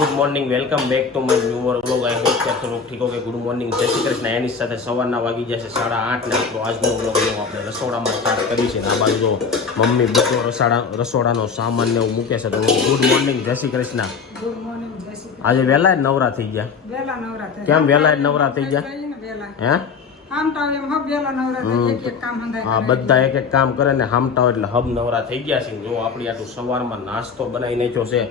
Good morning, welcome back to my new vlog. I hope કે થોડુંક ઠીક હો કે ગુડ મોર્નિંગ, જય શ્રી કૃષ્ણ. એની સાથે સવારના વાગી ગયા છે 8:30 ને આપણો આજનો વ્લોગ આપણે રસોડામાં સ્ટાર્ટ કરી છે. આ બાજુ જો મમ્મી બધો રસોડાનો સામાન ને એવું મૂકે છે. તો ગુડ મોર્નિંગ, જય શ્રી કૃષ્ણ. ગુડ મોર્નિંગ, જય શ્રી કૃષ્ણ. આજે વહેલા જ નવરા થઈ ગયા. વહેલા નવરા થઈ. કેમ વહેલા જ નવરા થઈ ગયા? હે? હામટાવ એમ હબ વહેલા નવરા થઈ, એક કામ હંધાય. હા, બધા એક કામ કરે ને હામટાવ એટલે હબ નવરા થઈ ગયા છે. જો આપણી આટલું સવારમાં નાસ્તો બનાવી નાખ્યો છે,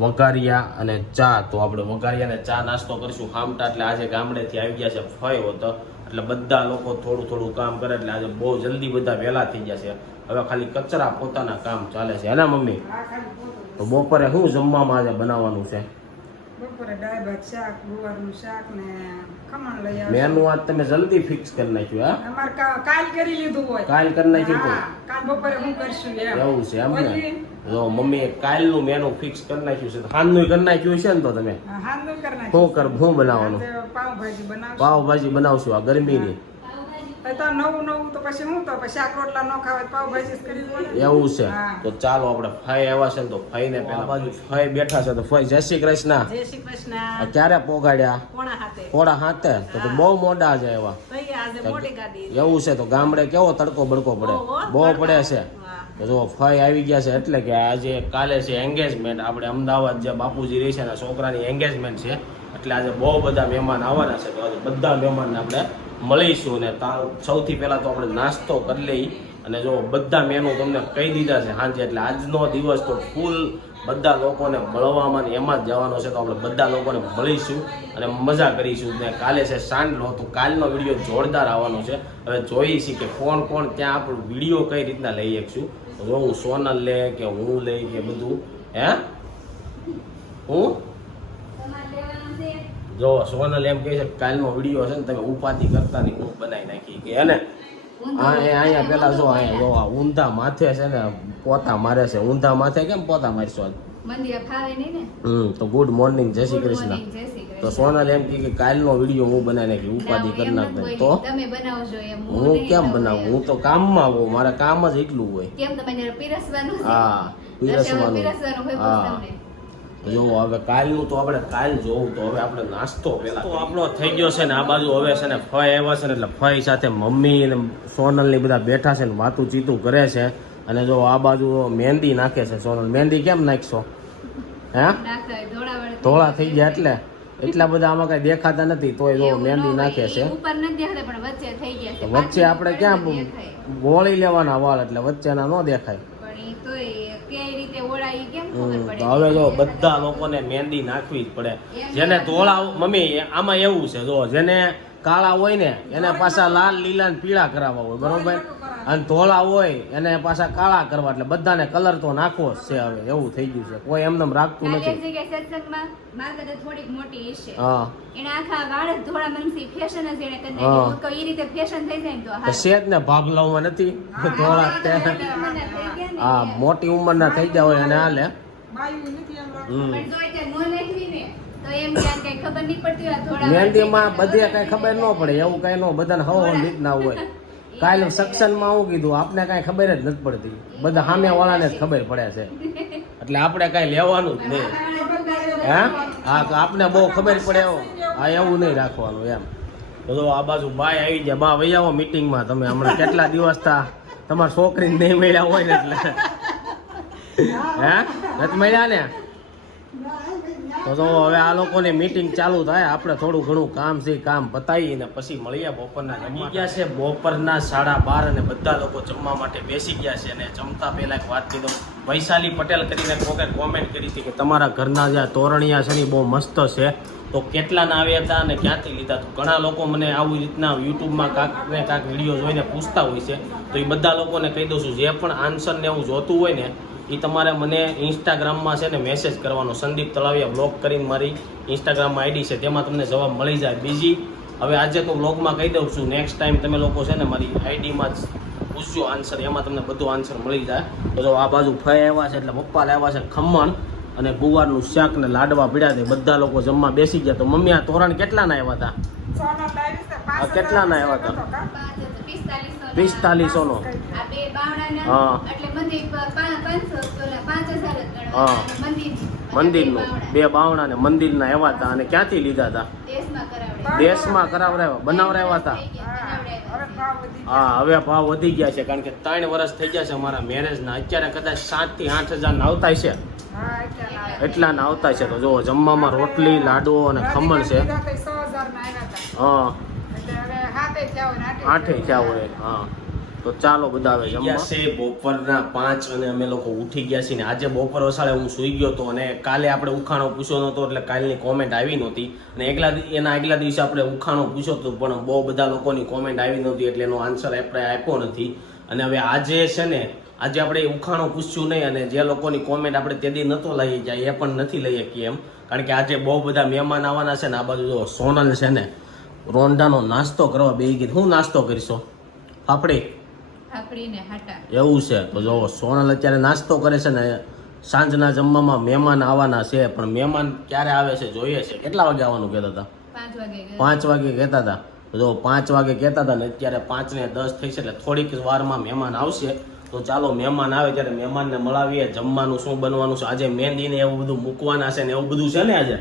વઘારિયા અને ચા. તો આપણે વઘારિયા અને ચા નાસ્તો કરીશું હામટા. એટલે આજે ગામડેથી આવી ગયા છે ફયો તો, એટલે બધા લોકો થોડું થોડું કામ કરે એટલે આજે બહુ જલ્દી બધા વહેલા થઈ ગયા છે. હવે ખાલી કચરા પોતાના કામ ચાલે છે, હે ને મમ્મી? તો બપોરે શું જમવામાં આજે બનાવવાનું છે? બપોરે દાળ ભાત, શાક, ગુવારનું શાક ને ખમણ લઈ આવે. મેનુ આજ તમે જલ્દી ફિક્સ કરી નાખ્યું? હા, અમાર કાલ કરી લીધું હોય. કાલ કરી નાખ્યું હતું? હા, કાલ બપોરે હું કરશું એમ. એવું છે એમ ને? જો મમ્મીએ કાલનું મેનુ ફિક્સ કરી નાખ્યું છે. હાનનું કરી નાખ્યું છે ને? તો તમે હાંડું કરી નાખ્યું. શું બનાવવાનું? પાવભાજી બનાવશું. પાવભાજી બનાવશું આ ગરમીની? તો નવું તો પછી હું તો પછી શાક રોટલા ન ખાવા પાવભાજી જ કરવી પડે. એવું છે? હા. તો ચાલો આપણે ફાઈ આવ્યા છે ને, તો ફાઈને પેલા બાજુ ફાઈ બેઠા છે. તો ફાઈ જય શ્રી કૃષ્ણ. જય શ્રી કૃષ્ણ. ક્યારે પોગાડ્યા? પોણા પોળા હાથે. હાથે? તો બહુ મોડા છે એવા. આજે મોટી ગાડી. એવું છે? તો ગામડે કેવો તડકો બડકો પડે? બહુ પડે છે. તો જો ફાઈ આવી ગયા છે એટલે કે આજે કાલે છે એન્ગેજમેન્ટ. આપણે અમદાવાદ જે બાપુજી રહી છે ને છોકરાની એન્ગેજમેન્ટ છે, એટલે આજે બહુ બધા મહેમાન આવવાના છે. તો આજે બધા મહેમાનને આપણે મળીશું. ને સૌથી પહેલા તો આપણે નાસ્તો કરી લઈ. અને જો બધા મેનુ તમને કહી દીધા છે સાંજે, એટલે આજનો દિવસ તો ફૂલ બધા લોકોને મળવામાં ને એમાં જ જવાનો છે. તો આપણે બધા લોકોને મળીશું અને મજા કરીશું. ને કાલે છે સાંડલો, તો કાલનો વિડીયો જોરદાર આવવાનો છે. હવે જોઈએ છીએ કે કોણ ત્યાં આપણું વિડીયો કઈ રીતના લઈ શકશું. તો જો હું સોનલ લે કે હું લઈ કે બધું, હે હું જો સોનલ એમ કહે છે કાલનો વિડીયો છે ને તમે ઉપાધિ કરતા નહીં, હું બનાવી નાખી કે એને. હા, અહીંયા પેલા જો અહીંયા જો ઊંધા માથે છે ને પોતા મારે છે. ઊંધા માથે કેમ પોતા મારશો? તો ગુડ મોર્નિંગ, જય શ્રી કૃષ્ણ. તો સોનલ એમ કે કાલનો વિડીયો હું બનાવી નાખી, ઉપાધિ કરી નાખ. તો હું કેમ બનાવું? હું તો કામમાં આવું, મારે કામ જ એટલું હોય. હા, પીરસવાનું. હા, જો હવે કાલનું તો આપણે કાલ જોવું. તો હવે આપણે નાસ્તો પેલા તો આપણો થઈ ગયો છે ને. આ બાજુ હવે છે ને ફઈ આવ્યા છે ને, એટલે ફઈ સાથે મમ્મી ને સોનલ ની બધા બેઠા છે ને વાતું ચીતું કરે છે. અને જો આ બાજુ મહેંદી નાખે છે સોનલ. મહેંદી કેમ નાખશો? હે, ધોળા થઈ ગયા એટલે એટલા બધા આમાં કઈ દેખાતા નથી, તોય જો મહેંદી નાખે છે. વચ્ચે આપણે ક્યાં ગોળી લેવાના વાળ, એટલે વચ્ચેના ન દેખાય. તો હવે જો બધા લોકોને મહેંદી નાખવી જ પડે. જેને ધોળા, મમ્મી આમાં એવું છે જો જેને કાળા હોય ને એને પાછા લાલ લીલા ને પીળા કરાવવા હોય, બરોબર? અને ધોળા હોય એને પાછા કાળા કરવા, એટલે બધાને કલર તો નાખવો જ છે. હવે એવું થઈ ગયું છે, કોઈ એમને રાખતું નથી. શેત ને ભાગ લાવવા નથી ધોળા. હા, મોટી ઉંમરના થઈ ગયા હોય એને હાલે. મહેંદીમાં બધે કઈ ખબર ન પડે, એવું કઈ ન, બધાને હવા રીતના હોય. કાલે સક્ષનમાં હું કીધું, આપને કઈ ખબર જ નથી પડતી, બધા સામે વાળાને જ ખબર પડે છે. એટલે આપણે કઈ લેવાનું જ નહીં. હે, હા, તો આપને બહુ ખબર પડે. હા, એવું નહીં રાખવાનું એમ. તો આ બાજુ બાય આવી ગયા. બા વહી આવો મીટિંગમાં. તમે હમણાં કેટલા દિવસ તમારી છોકરીને નહીં મળ્યા હોય ને, એટલે હે નથી મળ્યા ને? તો હવે આ લોકોની મીટિંગ ચાલુ થાય. આપણે થોડું ઘણું કામ છે, કામ પતાવી ને પછી મળીએ. બપોરના જમી ગયા છે, બપોરના 12:30, અને બધા લોકો જમવા માટે બેસી ગયા છે. અને જમતા પહેલા એક વાત કીધું, વૈશાલી પટેલ કરીને કોકે કોમેન્ટ કરી હતી કે તમારા ઘરના જે તોરણિયા છે ને બહુ મસ્ત છે, તો કેટલાના આવ્યા હતા અને ક્યાંથી લીધા? તો ઘણા લોકો મને આવી રીતના યુટ્યુબમાં કાંક ને કાંક વિડીયો જોઈને પૂછતા હોય છે. તો એ બધા લોકોને કહી દઉં છું, જે પણ આન્સર ને એવું જોતું હોય ને એ તમારે મને ઇન્સ્ટાગ્રામમાં છે ને મેસેજ કરવાનો. સંદીપ તળાવિયા બ્લોગ કરીને મારી ઇન્સ્ટાગ્રામમાં આઈડી છે, તેમાં તમને જવાબ મળી જાય. બીજી હવે આજે તો બ્લોગમાં કહી દઉં છું, નેક્સ્ટ ટાઈમ તમે લોકો છે ને મારી આઈડીમાં જ પૂછજો આન્સર, એમાં તમને બધો આન્સર મળી જાય. તો જો આ બાજુ ફઈ આવ્યા છે, એટલે પપ્પા લાવ્યા છે ખમણ અને ગુવારનું શાક ને લાડવા પીડ્યા છે. બધા લોકો જમવા બેસી ગયા. તો મમ્મી આ તોરણ કેટલાના આવ્યા હતા? કેટલાના આવ્યા હતા? 4500 નો આ બે બાવણાના હા. એટલે મંદિર 500 પેલા 5000 જ ગણવાના. હા. અને મંદિરનું બે બાવણા ને મંદિરના એવા હતા. અને ક્યાંથી લીધા હતા? દેશમાં કરાવડે. દેશમાં કરાવરાવ્યા, બનાવરાવ્યા હતા. હવે ભાવ વધી હા, હવે ભાવ વધી ગયા છે, કારણ કે 3 વર્ષ થઈ ગયા છે અમારા મેરેજના. અત્યારે કદાચ 7 થી 8000 ના આવતા છે, હા એટલે ના એટલા ના આવતા છે. તો જો જમવામાં રોટલી, લાડુઓ અને ખમણ છે. 6000 ના આવ્યા હતા હા, એટલે હવે હાથે થયા હોય ને આઠે થયા હોય. હા, તો ચાલો બધા હવે જમવા. છે બપોરના 5 અને અમે લોકો ઉઠી ગયા છીએ. ને આજે બપોર વસાળે હું સૂઈ ગયો હતો અને કાલે આપણે ઉખાણો પૂછ્યો નહોતો, એટલે કાલની કોમેન્ટ આવી નહોતી. અને એના આગલા દિવસે આપણે ઉખાણો પૂછ્યો હતો, પણ બહુ બધા લોકોની કોમેન્ટ આવી નહોતી, એટલે એનો આન્સર આપણે આપ્યો નથી. અને હવે આજે છે ને, આજે આપણે ઉખાણો પૂછ્યું નહીં, અને જે લોકોની કોમેન્ટ આપણે તે દી નહોતો લઈ જાય એ પણ નથી લઈ શકીએ એમ, કારણ કે આજે બહુ બધા મહેમાન આવવાના છે. ને આ બાજુ જો સોનલ છે ને, રોંડાનો નાસ્તો કરવા બેસી ગઈ. હું નાસ્તો કરીશો? ફાફડી ફાફડીને હાટા. એવું છે. તો જો સોનલ અત્યારે નાસ્તો કરે છે ને, સાંજના જમવામાં મહેમાન આવવાના છે, પણ મહેમાન ક્યારે આવે છે જોઈએ છે. કેટલા વાગે આવવાનું કહેતા હતા? 5 વાગે ગયા. 5 વાગે કહેતા હતા. તો જો 5 વાગે કહેતા હતા ને અત્યારે 5 ને 10 થઈ છે, એટલે થોડીક વારમાં મહેમાન આવશે. તો ચાલો મહેમાન આવે ત્યારે મહેમાનને મળાવીએ. જમવાનું શું બનવાનું છે આજે? મહેંદી ને એવું બધું મૂકવાના છે ને એવું બધું છે ને આજે.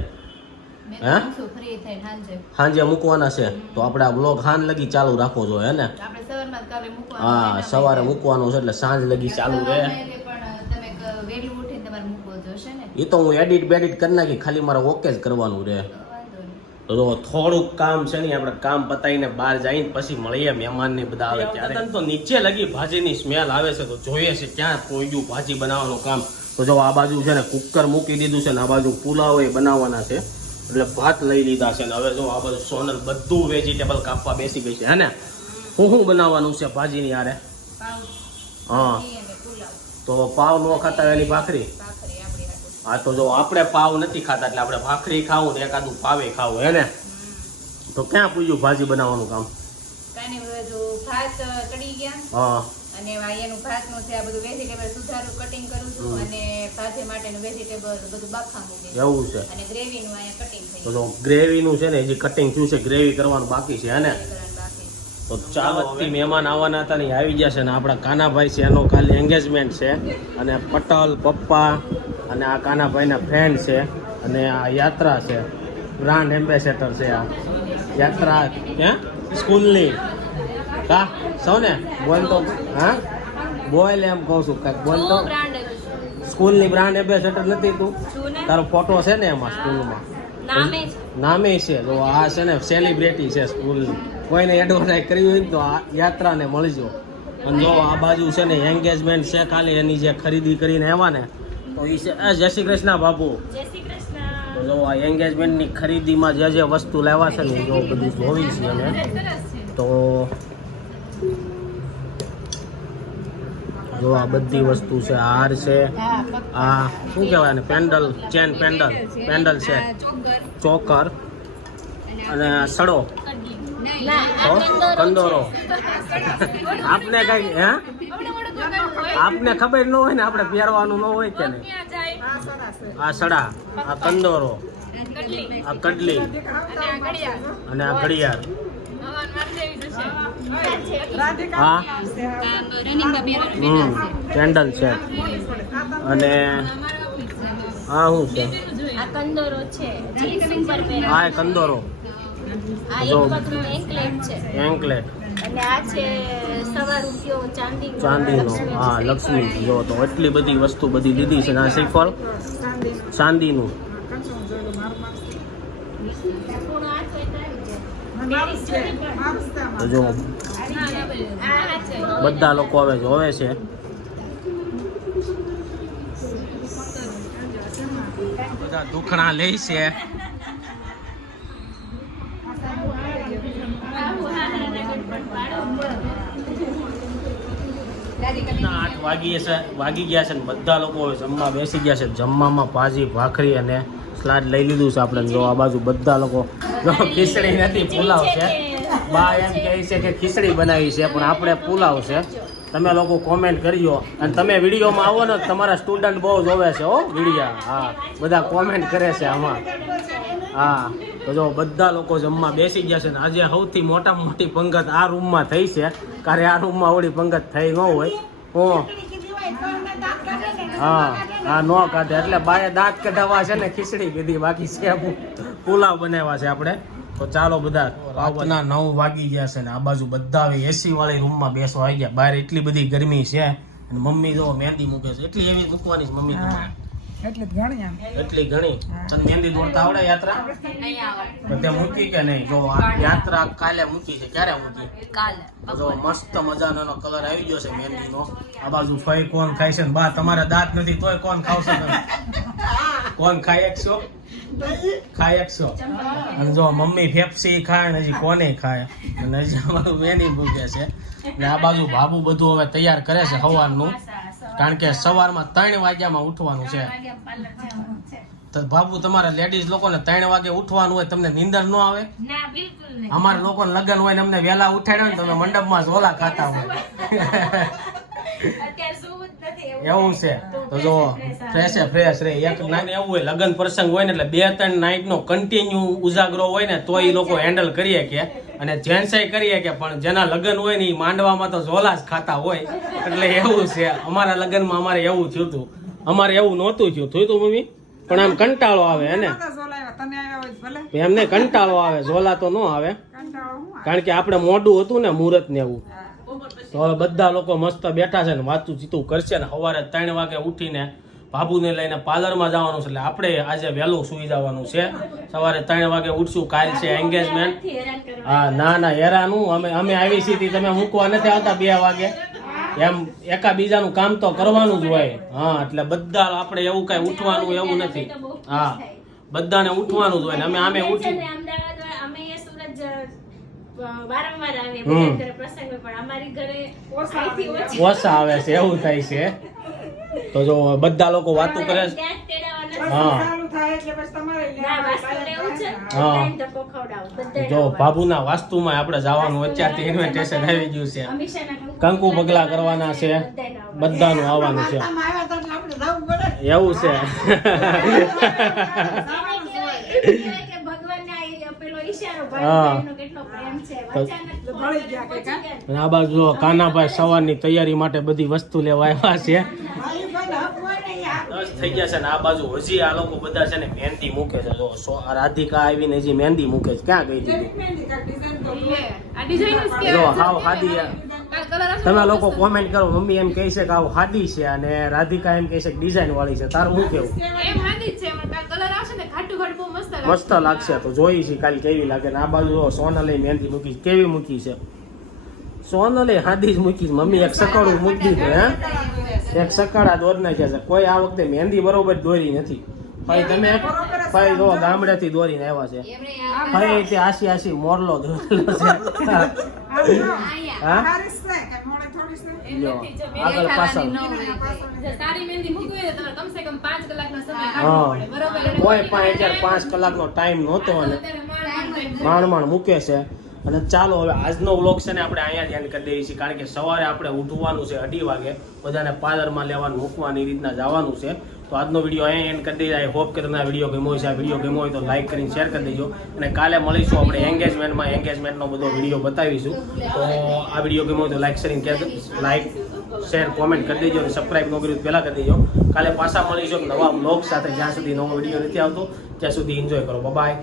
મેં હે? શું ફ્રી થઈને સાંજે. સાંજે મૂકવાના છે, તો આપણે આ બ્લોગ સાંજ લગી ચાલુ રાખવો જોઈએ ને. આપણે સવારમાં જ કાલે મૂકવાનું. હા, સવારે મૂકવાનું છે એટલે સાંજ લગી ચાલુ રહે. પણ તમે વહેલું ઉઠીને તમારે મૂકવો જોશે ને. એ તો હું એડિટ બેડિટ કરી નાખી, ખાલી મારે ઓકે જ કરવાનું રહે. વાંધો નહીં. તો જો થોડુંક કામ છે ને, આપણે કામ પતાવીને બહાર જઈને પછી મળીએ. મહેમાન ને બધા આવે ત્યારે તો નીચે લગી ભાજીની સ્મેલ આવે છે, તો જોઈએ છે ક્યાં પહોંચ્યું ભાજી બનાવવાનું કામ. તો જો આ બાજુ છે ને કુકર મૂકી દીધું છે ને આ બાજુ પુલાવ એ બનાવવાના છે, એટલે ભાત લઈ લીધા છે. ને હવે જો આ બાજુ સોનલ બધું વેજીટેબલ કાપવા બેસી ગઈ છે. હે ને, શું બનાવવાનું છે ભાજીની યારે? પાવ હા, ઘી અને પુલાવ. તો પાવ નો ખાતા એની ભાખરી. ભાખરી આપણી હાટું. હા, તો જો આપણે પાવ નથી ખાતા, એટલે આપણે ભાખરી ખાવું ને એકાદું પાવે ખાવું. હે ને, તો ક્યાં પૂછ્યું ભાજી બનાવવાનું કામ? કાંઈ નહીં, હવે જો ભાત ચડી ગયા હા, અને એનું ભાતનું છે આ બધું વેજીટેબલ સુધારું કટિંગ કરું છું, અને ભાજી માટેનું વેજીટેબલ બધું બાફા મૂકી દઉં. એવું છે. અને ગ્રેવીનું અહીંયા કટિંગ થઈ તો ગ્રેવીનું છે ને હજી કટિંગ થયું છે, ગ્રેવી કરવાનું બાકી છે. હે ને, ગયું બાકી. તો ચાલો હવે મહેમાન આવવાના હતા ને એ આવી ગયા છે. ને આપણા કાનાભાઈ છે, એનો કાલે એન્ગેજમેન્ટ છે. અને પટલ પપ્પા અને આ કાનાભાઈના ફ્રેન્ડ છે. અને આ યાત્રા છે, બ્રાન્ડ એમ્બેસેડર છે. આ યાત્રા ક્યાં સ્કૂલની કા સૌને બોલ તો. હા, બોલ એમ કહું છું, કાંઈક બોલ તો. શું brand છે? સ્કૂલની બ્રાન્ડ એમ્બેસેડર નથી તું? શું ને? તારો ફોટો છે ને એમાં સ્કૂલમાં? નામે જ. નામે છે. તો આ છે ને સેલિબ્રિટી છે સ્કૂલની. કોઈને એડવર્ટાઈઝ કરવી હોય ને તો આ યાત્રાને મળજો. અને જો આ બાજુ છે ને એન્ગેજમેન્ટ છે કાલે, એની જે ખરીદી કરીને આવ્યા ને, તો એ છે જય શ્રી કૃષ્ણ બાપુ. જય શ્રી કૃષ્ણ. તો જો આ એન્ગેજમેન્ટની ખરીદીમાં જે વસ્તુ લાવ્યા છે ને જો બધું જોવી છે અમે. સરસ છે. તો જો આ બધી વસ્તુ છે, હાર છે, હા, આ શું કહેવાય ને, પેન્ડલ, ચેન પેન્ડલ, પેન્ડલ છે, ચોકર અને સડો, તો કંદોરો. આપને કઈ હે આપને ખબર ન હોય ને, આપણે પહેરવાનું ન હોય કે નહીં. હા સરસ છે આ સડા, આ કંદોરો, આ કડલી અને આ ઘડિયાળ. હા, કેન્ડલ છે. અને આ શું છે? આ કંદોરો છે, જીન્સ ઉપર પહેરે. આ કંદોરો, આ જો. એક પગનું એન્કલેટ છે. એન્કલેટ, અને આ છે સવા રૂપિયો ચાંદીનો. ચાંદીનો. હા, લક્ષ્મી. જો તો એટલી બધી વસ્તુ બધી લીધી છે. ને આ શ્રીફળ ચાંદીનું. કંચું જોયેલું મારું પૂર્ણ હાથ હોય તો આવી જાય. મારું છે મારું છે તો જો આ છે. બધા લોકો હવે જોવે છે. બધા દુખણા લે છે. 8 વાગી ગયા છે ને બધા લોકો હવે જમવા બેસી ગયા છે. જમવામાં ભાજી ભાખરી અને સલાડ લઈ લીધું છે આપણે. જો આ બાજુ બધા લોકો જો ખીચડી નથી, પુલાવ છે. બા એમ કહે છે કે ખીચડી બનાવી છે, પણ આપણે પુલાવ છે. તમે લોકો કોમેન્ટ કરજો. અને તમે વિડીયોમાં આવો ને, તમારા સ્ટુડન્ટ બહુ જોવે છે હો વિડીયો. હા, બધા કોમેન્ટ કરે છે આમાં. હા, તો જો બધા લોકો જમવા બેસી ગયા છે ને આજે સૌથી મોટામાં મોટી પંગત આ રૂમમાં થઈ છે, કારણ આ રૂમમાં ઓળી પંગત થઈ ન હોય. હા નો કાઢે એટલે બાએ દાંત કઢાવવા છે ને ખીચડી કીધી, બાકી છે પુલાવ બનાવ્યા છે આપણે. તો ચાલો બધા, રાતના 9 વાગી ગયા છે ને આ બાજુ બધા હવે એસી વાળી રૂમમાં બેસવા આવી ગયા. બહાર એટલી બધી ગરમી છે અને મમ્મી જો મહેંદી મૂકે છે. એટલી એવી મૂકવાની મમ્મી તમારે? એટલી ઘણી. તને મહેંદી દોડતા આવડે યાત્રા? બધે મૂકી કે નહીં? જો આ યાત્રા કાલે મૂકી છે. ક્યારે મૂકી? કાલે. જો મસ્ત મજાનો એનો કલર આવી ગયો છે મહેંદીનો. આ બાજુ ફઈ કોણ ખાય છે ને બા તમારા દાંત નથી તોય કોણ ખાવશે તમે? કોણ ખાય એકશો? ખાય એકશો. અને જો મમ્મી ફેફસી ખાય ને હજી કોને ખાય અને હજી અમારું મહેંદી મૂકે છે. ને આ બાજુ બાબુ બધું હવે તૈયાર કરે છે સવારનું, કારણ કે સવારમાં 3 વાગ્યામાં ઉઠવાનું છે. તો બાબુ તમારા લેડીઝ લોકોને 3 વાગે ઉઠવાનું હોય, તમને નીંદર ન આવે? અમારા લોકોને લગ્ન હોય ને અમને વહેલા ઉઠાડ્યો ને તમે મંડપમાં ઝોલા ખાતા હોય. એવું છે તો જો ફ્રેશ રે. એક નાની એવું હોય લગ્ન પ્રસંગ હોય ને એટલે 2-3 નાઇટ નો કન્ટિન્યુ ઉજાગરો હોય ને તો એ લોકો હેન્ડલ કરીએ કે, અને જેન્ટ્સાઈ કરીએ કે, પણ જેના લગ્ન હોય ને એ માંડવામાં તો ઝોલા જ ખાતા હોય. એટલે એવું છે અમારા લગ્નમાં અમારે એવું થયું હતું. અમારે એવું નહોતું થયું તું મમ્મી, પણ આમ કંટાળો આવે એને. એમને કંટાળો આવે, ઝોલા તો ન આવે, કારણ કે આપણે મોઢું હતું ને મુહૂર્ત ને એવું. તો હવે બધા લોકો મસ્ત બેઠા છે ને વાતું ચીતું કરશે ને સવારે 3 વાગે ઉઠીને બાબુને લઈને પાર્લરમાં જવાનું છે. એટલે આપણે આજે વહેલું સુઈ જવાનું છે. સવારે 3 વાગે ઉઠશું. કાલ છે એન્ગેજમેન્ટ. હા ના હેરાનું અમે આવી છીએ, તમે મૂકવા નથી આવતા 2 વાગે. એમ એકાબીજાનું કામ તો કરવાનું જ હોય. હા એટલે બધા આપણે એવું કઈ ઉઠવાનું એવું નથી. હા બધાને ઉઠવાનું જ હોય ને અમે ઉઠી ઓછા આવે છે એવું થાય છે. તો જો બધા લોકો વાતો કરે છે. જો બાબુના વાસ્તુમાં આપણે જવાનું અત્યારથી ઇન્વિટેશન આવી ગયું છે. કંકુ પગલા કરવાના છે, બધાનું આવવાનું છે. એવું છે. આ બાજુ કાનાભાઈ સવારની તૈયારી માટે બધી વસ્તુ લેવા આવ્યા છે. 10 થઈ ગયા છે ને આ બાજુ હજી આ લોકો બધા છે ને મહેંદી મૂકે છે. જો રાધિકા આવીને હજી મહેંદી મૂકે છે. ક્યાં ગઈ દીધી? જો હાવ હાદી. તમે લોકો કોમેન્ટ કરો, મમ્મી એમ કહે છે કે આવું હાદી છે અને રાધિકા એમ કહે છે કે ડિઝાઇન વાળી છે. તારું શું કેવું? મસ્ત લાગશે. તો જોઈ છે કાલે કેવી લાગે. ને આ બાજુ સોનલે મહેંદી મૂકી છે. કેવી મૂકી છે? સોનલે હાદી જ મૂકી. મમ્મી એક સકાળું મૂકી દીધું. એક સકાળા દોર નાખ્યા છે. કોઈ આ વખતે મહેંદી બરોબર દોરી નથી. ભાઈ તમે ભાઈ જો ગામડેથી દોરીને આવ્યા છે. ભાઈ તે આસી મોરલો દોરેલો છે. હા આગળ પાછળ કોઈ 5 કલાકનો ટાઈમ નહોતો અને માંડ મૂકે છે. અને ચાલો હવે આજનો વ્લોગ છે ને આપણે અહીંયા ધ્યાન કરી દઈએ છીએ, કારણ કે સવારે આપણે ઉઠવાનું છે 2:30 વાગે. બધાને પાર્લરમાં લેવાનું મૂકવાની રીતના જવાનું છે. તો આજનો વિડીયો અહીંયા એન્ડ કરી દઈએ. આઈ હોપ કે તમને આ વિડીયો ગમ્યો હોય છે. આ વિડીયો ગમ્યો હોય તો લાઈક કરીને શેર કરી દેજો. અને કાલે મળીશું આપણે એન્ગેજમેન્ટનો બધો વિડીયો બતાવીશું. તો આ વિડીયો ગમ્યો હોય તો લાઈક શેર કોમેન્ટ કરી દેજો અને સબસ્ક્રાઈબ ન કર્યું પહેલાં કરી દેજો. કાલે પાછા મળીશું નવા વ્લોગ સાથે. જ્યાં સુધી નવો વિડીયો નથી આવતો ત્યાં સુધી એન્જોય કરો. બાય.